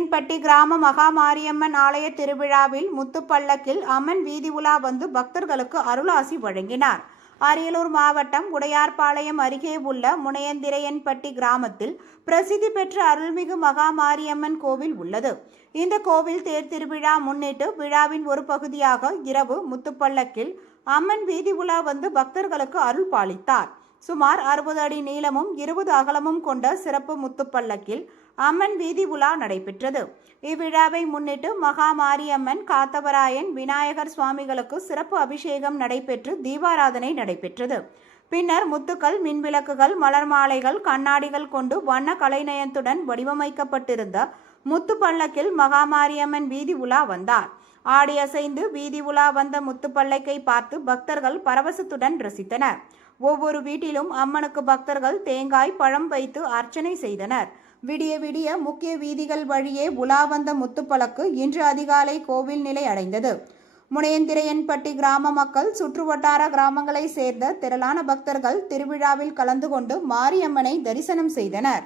முனையந்திரையன்பட்டி கிராம மகாமாரியம்மன் ஆலய திருவிழாவில் முத்துப்பல்லக்கில் அம்மன் வீதி உலா வந்து பக்தர்களுக்கு அருளாசி வழங்கினார். அரியலூர் மாவட்டம் உடையார்பாளையம் அருகே உள்ள முனையந்திரையன்பட்டி கிராமத்தில் பிரசித்தி பெற்ற அருள்மிகு மகாமாரியம்மன் கோவில் உள்ளது. இந்த கோவில் தேர் திருவிழா முன்னிட்டு விழாவின் ஒரு பகுதியாக இரவு முத்துப்பல்லக்கில் அம்மன் வீதி உலா வந்து பக்தர்களுக்கு அருள் பாலித்தார். சுமார் 60 அடி நீளமும் 20 அகலமும் கொண்ட சிறப்பு முத்துப்பல்லக்கில் அம்மன் வீதி உலா நடைபெற்றது. இவ்விழாவை முன்னிட்டு மகாமாரியம்மன், காத்தவராயன், விநாயகர் சுவாமிகளுக்கு சிறப்பு அபிஷேகம் நடைபெற்று தீபாராதனை நடைபெற்றது. பின்னர் முத்துக்கள், மின்விளக்குகள், மலர் மாலைகள், கண்ணாடிகள் கொண்டு வண்ண கலைநயத்துடன் வடிவமைக்கப்பட்டிருந்த முத்துப்பல்லக்கில் மகாமாரியம்மன் வீதி உலா வந்தார். ஆடி அசைந்து வீதி உலா வந்த முத்துப்பல்லக்கை பார்த்து பக்தர்கள் பரவசத்துடன் ரசித்தனர். ஒவ்வொரு வீட்டிலும் அம்மனுக்கு பக்தர்கள் தேங்காய், பழம் வைத்து அர்ச்சனை செய்தனர். விடிய விடிய முக்கிய வீதிகள் வழியே உலா வந்த முத்துப்பல்லக்கு இன்று அதிகாலை கோவில் நிலை அடைந்தது. முனையந்திரையன்பட்டி கிராம மக்கள், சுற்றுவட்டார கிராமங்களை சேர்ந்த திரளான பக்தர்கள் திருவிழாவில் கலந்து கொண்டு மாரியம்மனை தரிசனம் செய்தனர்.